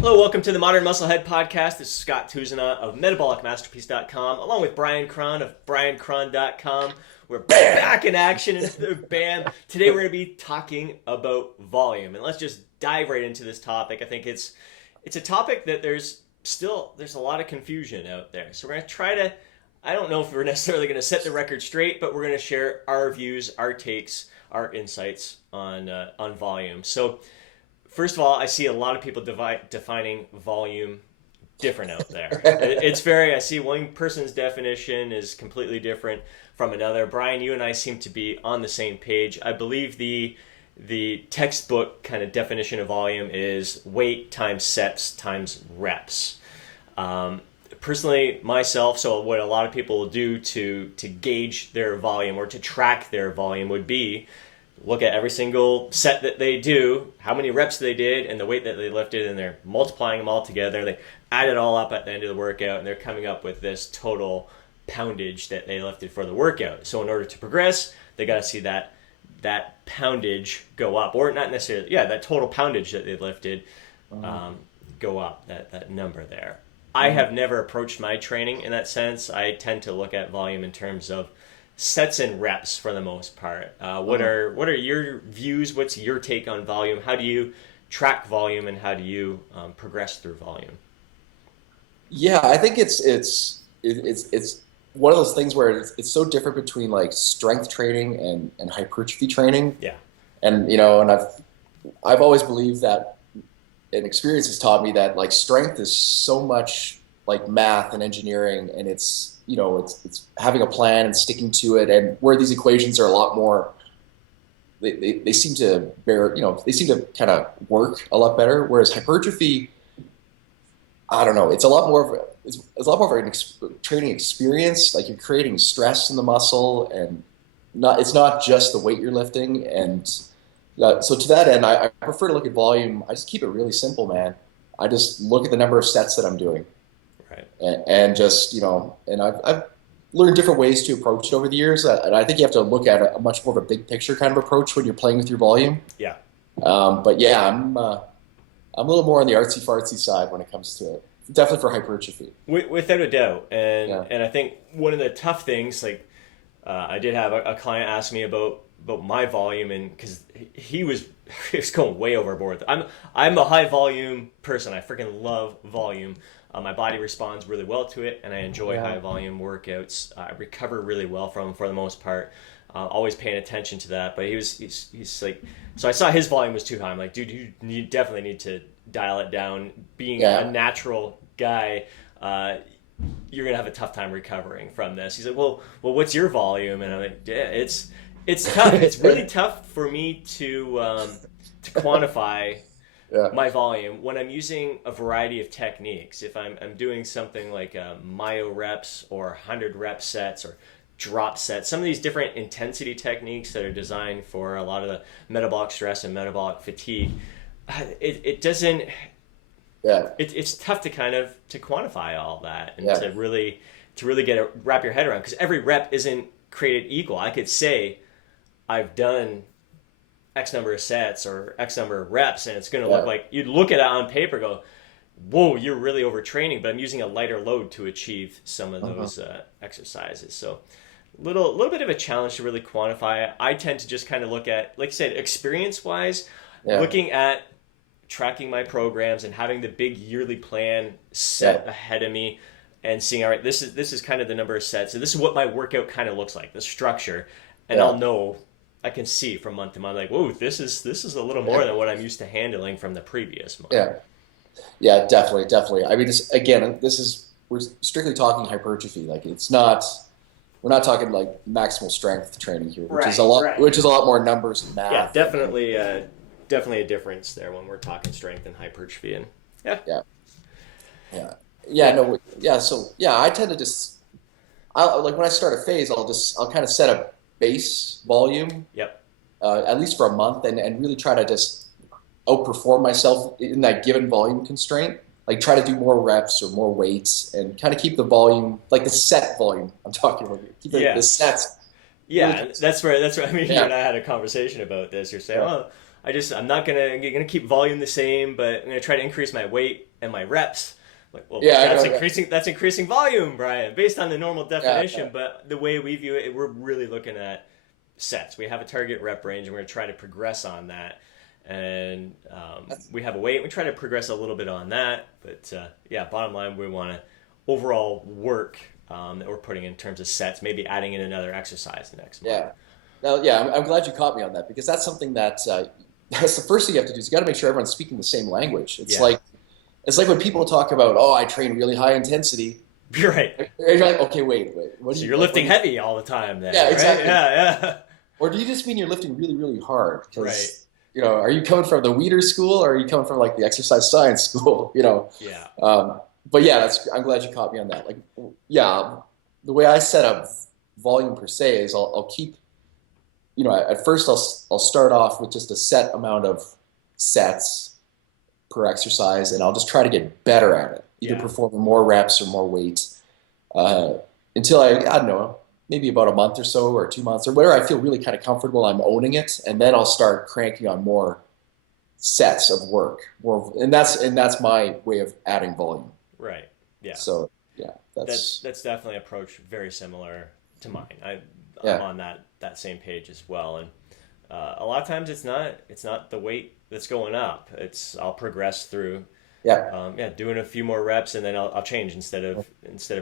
Hello, welcome to the Modern Musclehead Podcast. This is Scott Tousignant of MetabolicMasterpiece.com, along with Bryan Krahn of BryanKrahn.com. We're back in action, and bam! Today we're going to be talking about volume, and let's just dive right into this topic. I think it's a topic that there's a lot of confusion out there. So we're going to try to, I don't know if we're necessarily going to set the record straight, but we're going to share our views, our takes, our insights on volume. So first of all, I see a lot of people defining volume different out there. I see one person's definition is completely different from another. Bryan, you and I seem to be on the same page. I believe the textbook kind of definition of volume is weight times sets times reps. Personally, myself, so what a lot of people will do to gauge their volume or to track their volume would be look at every single set that they do, how many reps they did, and the weight that they lifted, and they're multiplying them all together. They add it all up at the end of the workout, and they're coming up with this total poundage that they lifted for the workout. So in order to progress, they got to see that poundage go up, or not necessarily, that total poundage that they lifted go up, that number there. I have never approached my training in that sense. I tend to look at volume in terms of sets and reps for the most part. What are your views? What's your take on volume? How do you track volume, and how do you progress through volume? Yeah, I think it's one of those things where it's so different between like strength training and hypertrophy training. Yeah, and and I've always believed that, and experience has taught me that like strength is so much like math and engineering, and it's having a plan and sticking to it, and where these equations are a lot more, they seem to they seem to kind of work a lot better, whereas hypertrophy, I don't know, it's a lot more of a training experience. Like you're creating stress in the muscle, and it's not just the weight you're lifting. And so to that end, I prefer to look at volume. I just keep it really simple, man. I just look at the number of sets that I'm doing. And just, and I've learned different ways to approach it over the years. And I think you have to look at a much more of a big picture kind of approach when you're playing with your volume. Yeah. But yeah, I'm a little more on the artsy fartsy side when it comes to it. Definitely for hypertrophy. Without a doubt. And I think one of the tough things, like I did have a client ask me about my volume, and because he was going way overboard. I'm a high volume person. I freaking love volume. My body responds really well to it, and I enjoy high volume workouts. I recover really well from them for the most part. Always paying attention to that. But he's like, so I saw his volume was too high. I'm like, dude, you definitely need to dial it down. Being a natural guy, you're gonna have a tough time recovering from this. He's like, well, what's your volume? And I'm like, yeah, it's tough. It's really tough for me to quantify my volume when I'm using a variety of techniques. If I'm doing something like myo reps or 100 rep sets or drop sets, some of these different intensity techniques that are designed for a lot of the metabolic stress and metabolic fatigue, it doesn't. Yeah. It's tough to kind of to quantify all that and to really wrap your head around, because every rep isn't created equal. I could say I've done X number of sets or X number of reps, and it's going to look like, you'd look at it on paper, go, whoa, you're really overtraining, but I'm using a lighter load to achieve some of those exercises. So little bit of a challenge to really quantify it. I tend to just kind of look at, like I said, experience-wise, looking at tracking my programs and having the big yearly plan set ahead of me and seeing, all right, this is kind of the number of sets, and this is what my workout kind of looks like, the structure, and I'll know. I can see from month to month, like, whoa, this is a little more than what I'm used to handling from the previous month. Yeah, definitely. I mean, we're strictly talking hypertrophy. Like, we're not talking like maximal strength training here, which is a lot more numbers and math. Yeah, definitely a difference there when we're talking strength and hypertrophy. And So I tend to just, like when I start a phase, I'll kind of set a base volume, at least for a month, and really try to just outperform myself in that given volume constraint. Like try to do more reps or more weights, and kind of keep the volume, like the set volume I'm talking about. Keep the sets. Yeah, really, that's where I mean, you and I had a conversation about this. You're saying, I'm not gonna keep volume the same, but I'm gonna try to increase my weight and my reps. Like, well, Yeah, that's increasing volume, Brian, based on the normal definition. Yeah. But the way we view it, we're really looking at sets. We have a target rep range, and we're gonna try to progress on that. And we have a weight. We try to progress a little bit on that. But bottom line, we want to overall work that we're putting in terms of sets, maybe adding in another exercise the next month. Yeah. Now, I'm glad you caught me on that, because that's something that's the first thing you have to do is you got to make sure everyone's speaking the same language. It's like when people talk about, oh, I train really high intensity. You're right. You're like, okay, wait. So you're lifting heavy all the time then, yeah, exactly. Right? Yeah. Or do you just mean you're lifting really, really hard? Right. Are you coming from the Weider school, or are you coming from like the exercise science school? Yeah. But yeah, I'm glad you caught me on that. Like, yeah, the way I set up volume per se is I'll keep, at first I'll start off with just a set amount of sets per exercise, and I'll just try to get better at it, either performing more reps or more weight, until I don't know, maybe about a month or so, or 2 months, or whatever. I feel really kind of comfortable. I'm owning it, and then I'll start cranking on more sets of work. And that's my way of adding volume. Right. Yeah. So yeah, that's definitely an approach very similar to mine. I'm on that same page as well. And a lot of times it's not the weight that's going up. I'll progress through. Doing a few more reps, and then I'll change instead of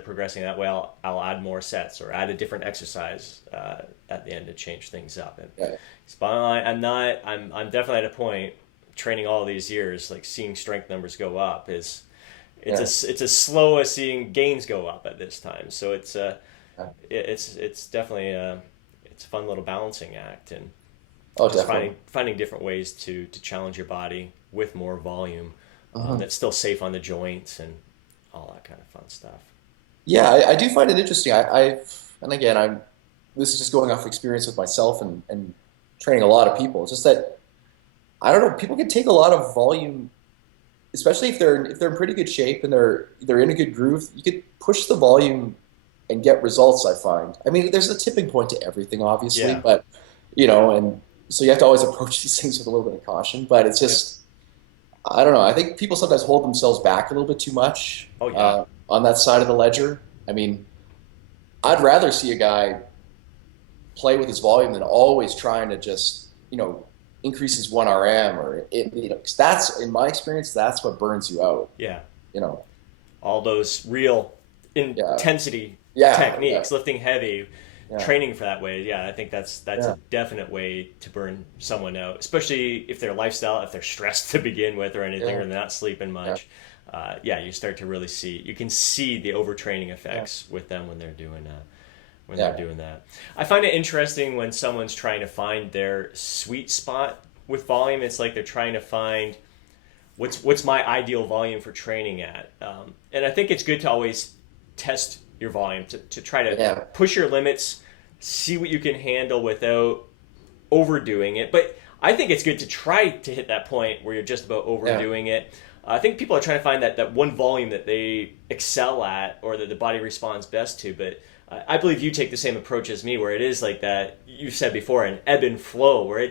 progressing that way. I'll add more sets or add a different exercise at the end to change things up. And bottom line, I'm definitely at a point training all these years, like seeing strength numbers go up it's as slow as seeing gains go up at this time. So it's definitely it's a fun little balancing act, and just finding different ways to challenge your body with more volume. That's still safe on the joints and all that kind of fun stuff. Yeah, I do find it interesting. This is just going off experience with myself and training a lot of people. It's just that, I don't know, people can take a lot of volume, especially if they're in pretty good shape and they're in a good groove. You could push the volume and get results, I find. I mean, there's a tipping point to everything, obviously, but and so you have to always approach these things with a little bit of caution. But it's just, I don't know. I think people sometimes hold themselves back a little bit too much on that side of the ledger. I mean, I'd rather see a guy play with his volume than always trying to just, increase his 1 RM because that's, in my experience, that's what burns you out. Yeah. All those real intensity techniques, lifting heavy, training for that way. Yeah, I think that's a definite way to burn someone out, especially if their lifestyle, if they're stressed to begin with or anything, or they're not sleeping much. You start to really see the overtraining effects with them when they're doing they're doing that. I find it interesting when someone's trying to find their sweet spot with volume. It's like they're trying to find what's my ideal volume for training at. And I think it's good to always test your volume to try to push your limits, see what you can handle without overdoing it. But I think it's good to try to hit that point where you're just about overdoing it. I think people are trying to find that one volume that they excel at or that the body responds best to. But I believe you take the same approach as me, where it is like that, you said before, an ebb and flow, where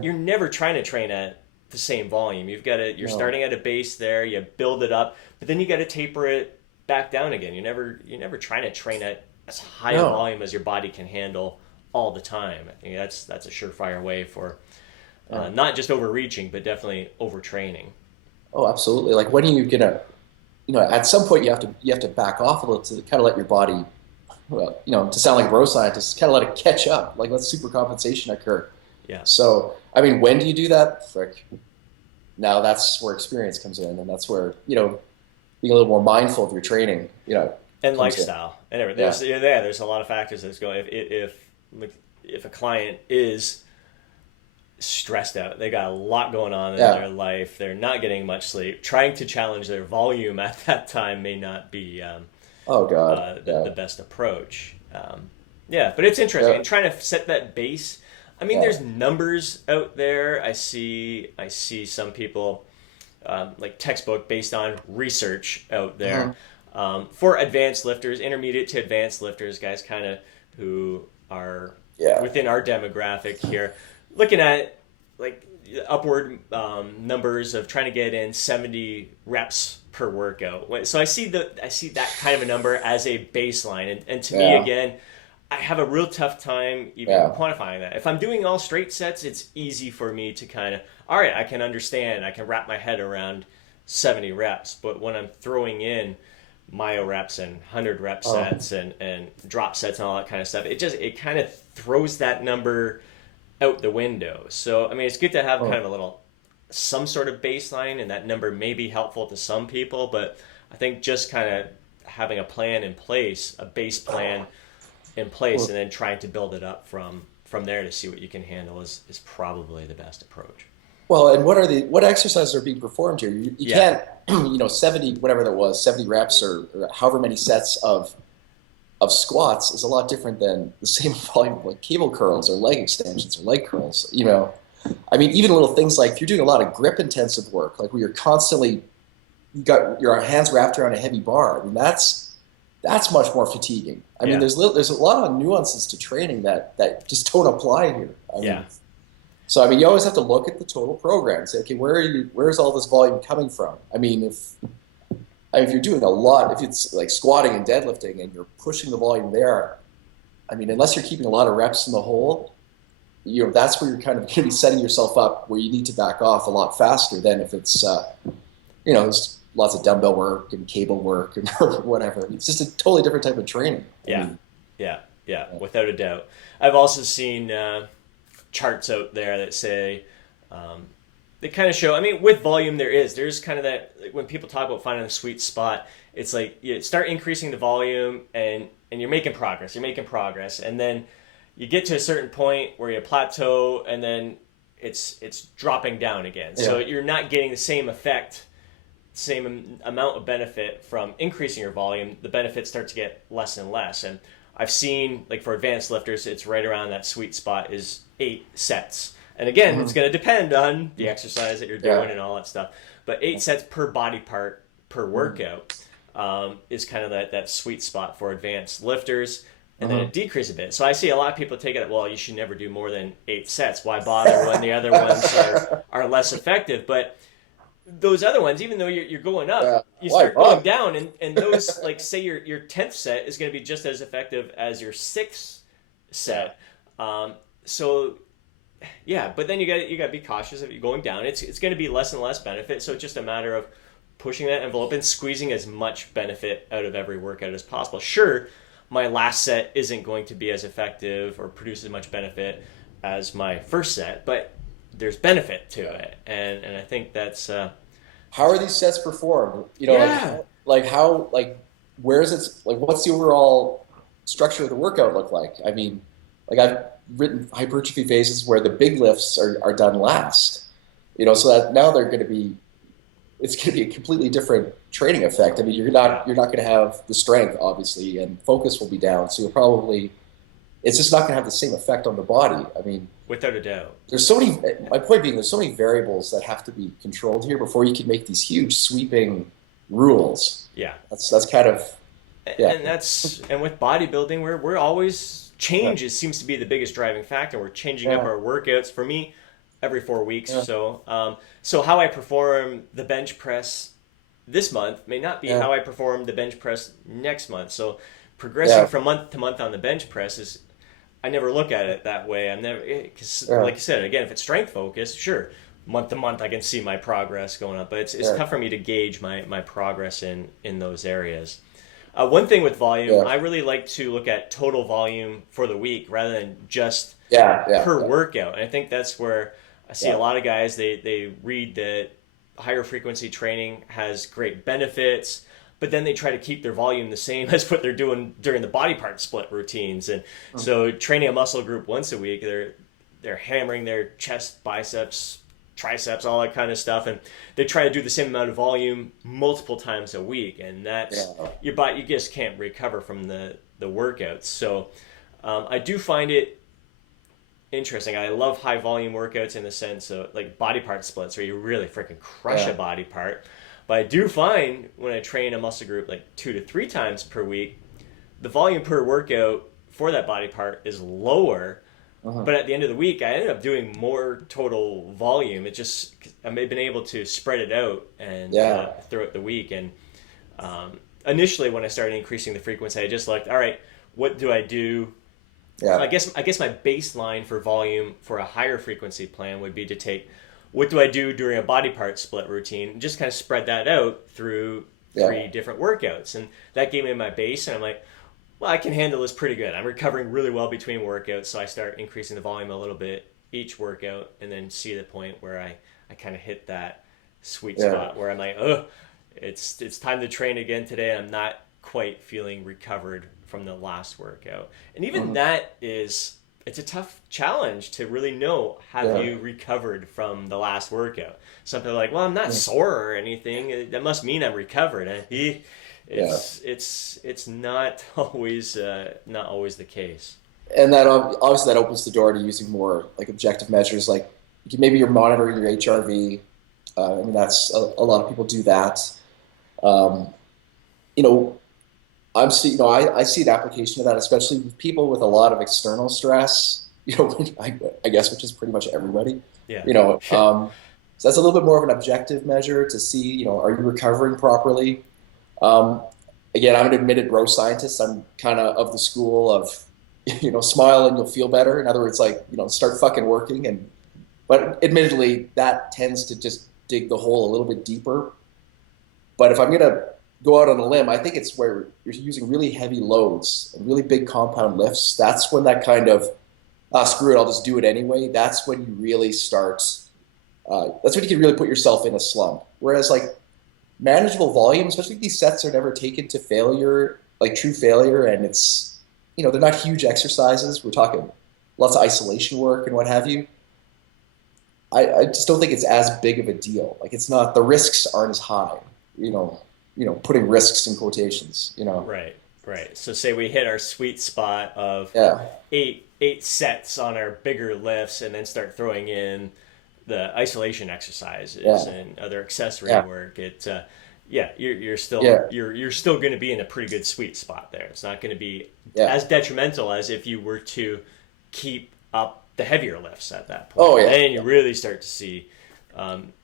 you're never trying to train at the same volume. You're starting at a base there, you build it up, but then you got to taper it back down again. You're never trying to train at as high a volume as your body can handle all the time. I think that's a surefire way for not just overreaching, but definitely overtraining. Oh, absolutely. Like, when are you gonna, at some point you have to back off a little to kind of let your body, to sound like a bro scientist, kind of let it catch up, like let supercompensation occur. Yeah. So, I mean, when do you do that? Frick. Now that's where experience comes in, and that's where, being a little more mindful of your training, and lifestyle and everything. There's a lot of factors that's going. If a client is stressed out, they got a lot going on in their life, they're not getting much sleep, trying to challenge their volume at that time may not be the best approach. But it's interesting and trying to set that base. I mean, there's numbers out there. I see some people like textbook based on research out there for advanced lifters, intermediate to advanced lifters, guys kind of who are within our demographic here, looking at like upward numbers of trying to get in 70 reps per workout. So I see that kind of a number as a baseline, and to me again, I have a real tough time even quantifying that. If I'm doing all straight sets, it's easy for me to kind of, all right, I can understand, I can wrap my head around 70 reps. But when I'm throwing in myo reps and 100 rep sets and drop sets and all that kind of stuff, it kind of throws that number out the window. So I mean, it's good to have kind of some sort of baseline, and that number may be helpful to some people, but I think just kind of having a plan in place, a base plan in place, and then trying to build it up from there to see what you can handle is probably the best approach. Well, and what exercises are being performed here? You can't, 70, whatever that was, 70 reps or however many sets of squats is a lot different than the same volume of like cable curls or leg extensions or leg curls. I mean, even little things like if you're doing a lot of grip intensive work, like where you're constantly, you got your hands wrapped around a heavy bar. I mean, that's much more fatiguing. I mean, there's a lot of nuances to training that just don't apply here. I mean, so I mean, you always have to look at the total program and say, okay, where's all this volume coming from? I mean, if you're doing a lot, if it's like squatting and deadlifting and you're pushing the volume there, I mean, unless you're keeping a lot of reps in the hole, that's where you're kind of going to be setting yourself up where you need to back off a lot faster than if it's, there's lots of dumbbell work and cable work and whatever. It's just a totally different type of training. Yeah, without a doubt. I've also seen charts out there that say, they kind of show, I mean, with volume there's kind of that, like when people talk about finding a sweet spot, it's like you start increasing the volume and you're making progress, and then you get to a certain point where you plateau and then it's dropping down again. So you're not getting the same effect, same amount of benefit from increasing your volume. The benefits start to get less and less. And I've seen, like for advanced lifters, it's right around that sweet spot is 8 sets. And again, it's going to depend on the exercise that you're doing and all that stuff. But 8 sets per body part per workout is kind of that sweet spot for advanced lifters. And then it decreases a bit. So I see a lot of people take it, well, you should never do more than 8 sets. Why bother when the other ones are less effective? But those other ones, even though you're going up, you start going down. And those, like say your 10th set is going to be just as effective as your 6th set. So yeah, but then you got to be cautious if you're going down. It's going to be less and less benefit. So it's just a matter of pushing that envelope and squeezing as much benefit out of every workout as possible. Sure, my last set isn't going to be as effective or produce as much benefit as my first set, but there's benefit to it, and I think that's how are these sets performed? Where's it? Like, what's the overall structure of the workout look like? I mean, like I've written hypertrophy phases where the big lifts are done last, so that now it's going to be a completely different training effect. I mean, you're not going to have the strength, obviously, and focus will be down. So it's just not going to have the same effect on the body. I mean, without a doubt, my point being, there's so many variables that have to be controlled here before you can make these huge sweeping rules. Yeah. That's kind of, and with bodybuilding, we're always, change seems to be the biggest driving factor. We're changing up our workouts. For me, every 4 weeks or so. So how I perform the bench press this month may not be how I perform the bench press next month. So progressing from month to month on the bench press I never look at it that way. I'm never, because like you said, again, if it's strength focused, sure, month to month I can see my progress going up, but it's tough for me to gauge my progress in those areas. One thing with volume, I really like to look at total volume for the week rather than just per workout. And I think that's where I see a lot of guys, they read that higher frequency training has great benefits, but then they try to keep their volume the same as what they're doing during the body part split routines. And so training a muscle group once a week, they're hammering their chest, biceps, triceps, all that kind of stuff, and they try to do the same amount of volume multiple times a week, and that's your body, you just can't recover from the workouts. So I do find it interesting. I love high volume workouts in the sense of like body part splits where you really freaking crush a body part. But I do find when I train a muscle group like 2 to 3 times per week, the volume per workout for that body part is lower But at the end of the week, I ended up doing more total volume. It just, I've been able to spread it out and throughout the week. And initially, when I started increasing the frequency, I just looked, all right, what do I do? Yeah. I guess my baseline for volume for a higher frequency plan would be to take, what do I do during a body part split routine, and just kind of spread that out through 3 different workouts. And that gave me my base, and I'm like, well, I can handle this pretty good. I'm recovering really well between workouts, so I start increasing the volume a little bit each workout, and then see the point where I kind of hit that sweet spot where I'm like, oh, it's time to train again today. I'm not quite feeling recovered from the last workout. And even that it's a tough challenge to really know, have you recovered from the last workout? Some people are like, well, I'm not sore or anything. That must mean I'm recovered. It's not always the case. And that obviously that opens the door to using more like objective measures, like maybe you're monitoring your HRV. I mean, that's a lot of people do that. I see an application of that, especially with people with a lot of external stress, I guess, which is pretty much everybody. Yeah. So that's a little bit more of an objective measure to see, are you recovering properly? Again, I'm an admitted bro scientist. I'm kind of the school of, smile and you'll feel better. In other words, start fucking working. But admittedly, that tends to just dig the hole a little bit deeper. But if I'm going to go out on a limb, I think it's where you're using really heavy loads and really big compound lifts. That's when that kind of, screw it, I'll just do it anyway. That's when you really start, that's when you can really put yourself in a slump. Whereas manageable volume, especially if these sets are never taken to failure, like true failure, and it's, they're not huge exercises. We're talking lots of isolation work and what have you. I just don't think it's as big of a deal. It's not, the risks aren't as high, putting risks in quotations, Right. So say we hit our sweet spot of eight sets on our bigger lifts, and then start throwing in the isolation exercises and other accessory work. You're still going to be in a pretty good sweet spot there. It's not going to be as detrimental as if you were to keep up the heavier lifts at that point. Oh yeah. And you really start to see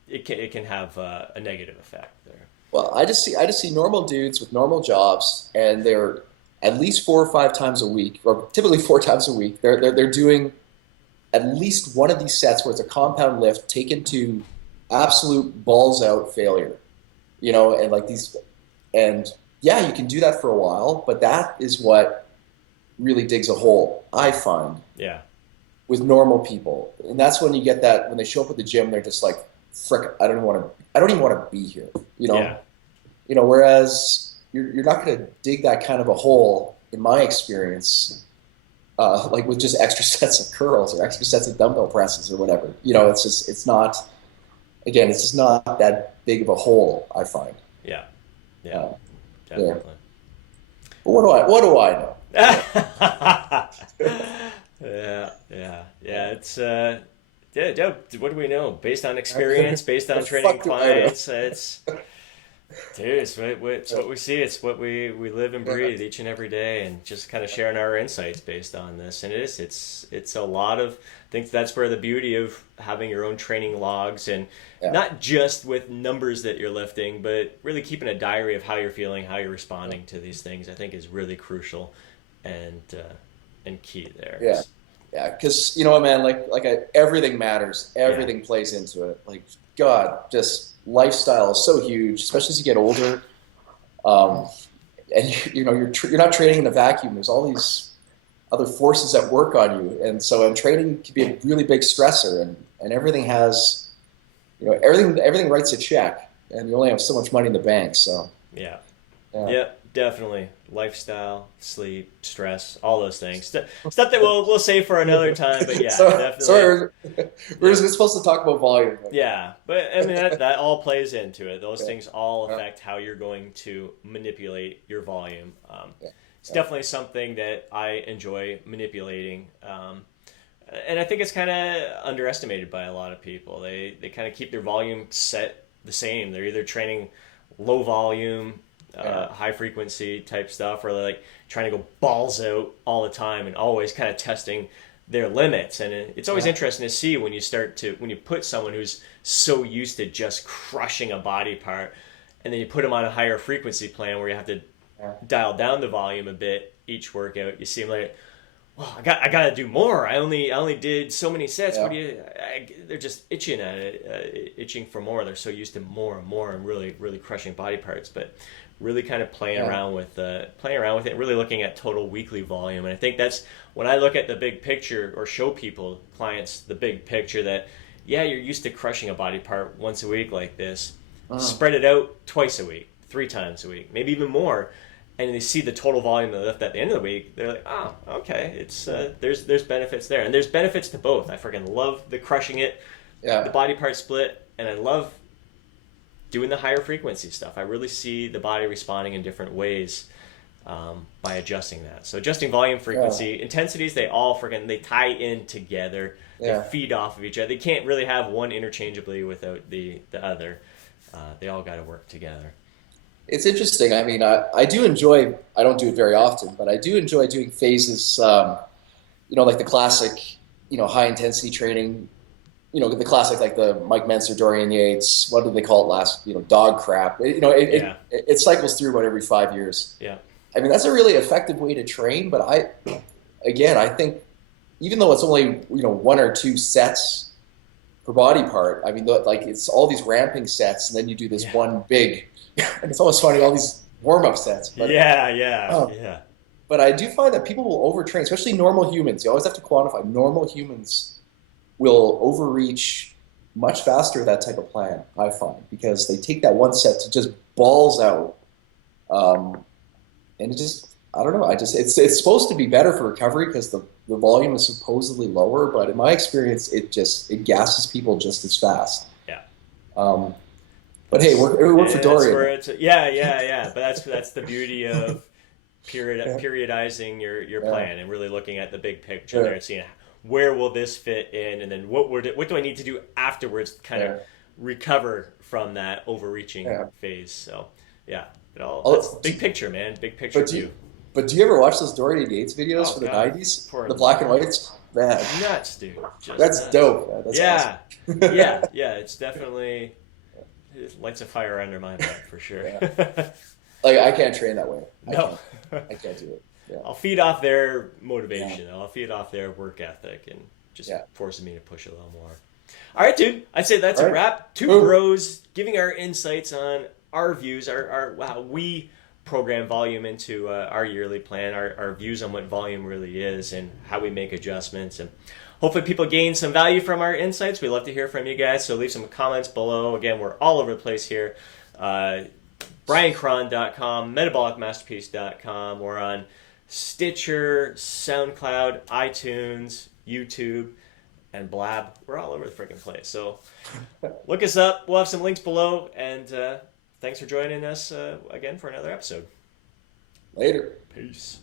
it can have a negative effect there. Well, I just see normal dudes with normal jobs, and they're at least 4 or 5 times a week, or typically 4 times a week. They're doing at least one of these sets where it's a compound lift taken to absolute balls out failure, and you can do that for a while, but that is what really digs a hole, I find. Yeah. With normal people, and that's when you get that when they show up at the gym, they're just like, "Frick, I don't even want to be here." Whereas you're not going to dig that kind of a hole, in my experience, with just extra sets of curls or extra sets of dumbbell presses or whatever. It's just not that big of a hole, I find. Yeah. Definitely. But what do I know? Yeah. It's what do we know? Based on experience, based on training clients, it's what we see. It's what we live and breathe each and every day, and just kind of sharing our insights based on this. And it's a lot of. I think that's where the beauty of having your own training logs, and not just with numbers that you're lifting, but really keeping a diary of how you're feeling, how you're responding to these things, I think is really crucial and key there. Yeah, because man, everything matters. Everything plays into it. God, just lifestyle is so huge, especially as you get older. And you're not training in a vacuum. There's all these other forces at work on you, and training can be a really big stressor. And everything has, everything writes a check, and you only have so much money in the bank. So yeah. Definitely. Lifestyle, sleep, stress, all those things. Stuff that we'll save for another time, but definitely. Sorry, we're just supposed to talk about volume. Yeah, but I mean, that all plays into it. Those things all affect how you're going to manipulate your volume. It's definitely something that I enjoy manipulating. And I think it's kind of underestimated by a lot of people. They kind of keep their volume set the same. They're either training low volume, high frequency type stuff, or they're trying to go balls out all the time and always kind of testing their limits. And it's always interesting to see when you put someone who's so used to just crushing a body part, and then you put them on a higher frequency plan where you have to dial down the volume a bit each workout. You seem like, well, I gotta do more. I only did so many sets. They're just itching at it, itching for more. They're so used to more and more, and really crushing body parts. But really kind of playing around with it, really looking at total weekly volume. And I think that's when I look at the big picture or show people, clients, the big picture that, you're used to crushing a body part once a week like this. Spread it out twice a week, 3 times a week, maybe even more. And they see the total volume they lift at the end of the week. They're like, oh, okay, it's there's benefits there. And there's benefits to both. I freaking love the crushing it, the body part split, and I love doing the higher frequency stuff. I really see the body responding in different ways by adjusting that. So adjusting volume, frequency, intensities, they tie in together. They feed off of each other. They can't really have one interchangeably without the other. They all got to work together. It's interesting. I mean, I do enjoy, I don't do it very often, but I do enjoy doing phases, like the classic, high intensity training, the classic, like the Mike Mentzer, Dorian Yates, what did they call it last, dog crap. It cycles through about every 5 years. Yeah. I mean, that's a really effective way to train, but I think even though it's only, 1 or 2 sets per body part, I mean, like it's all these ramping sets, and then you do this one big, and it's almost funny, all these warm-up sets. But, But I do find that people will overtrain, especially normal humans. You always have to quantify. Normal humans will overreach much faster that type of plan, I find, because they take that one set to just balls out. And it just, I don't know, it's supposed to be better for recovery because the volume is supposedly lower, but in my experience, it gasses people just as fast. Yeah. But hey, it worked for Dorian. But that's the beauty of periodizing your plan and really looking at the big picture there and seeing where will this fit in, and then what do I need to do afterwards to kind of recover from that overreaching phase. So that's big picture, man. Big picture view. But do you ever watch those Dorian Yates videos for the 90s? The black and whites? Man. Nuts, dude. That's nuts. Dope, man. That's awesome. Yeah. It's definitely, it lights a fire under my butt for sure. Like, I can't train that way. I can't do it. Yeah. I'll feed off their motivation. I'll feed off their work ethic and just forcing me to push a little more. All right, dude. I'd say that's a wrap. Two bros giving our insights on our views, how we program volume into our yearly plan, our views on what volume really is and how we make adjustments. And hopefully people gain some value from our insights. We'd love to hear from you guys, so leave some comments below. Again, we're all over the place here. BryanKrahn.com, MetabolicMasterpiece.com. We're on Stitcher, SoundCloud, iTunes, YouTube, and Blab. We're all over the freaking place. So look us up. We'll have some links below. And thanks for joining us again for another episode. Later. Peace.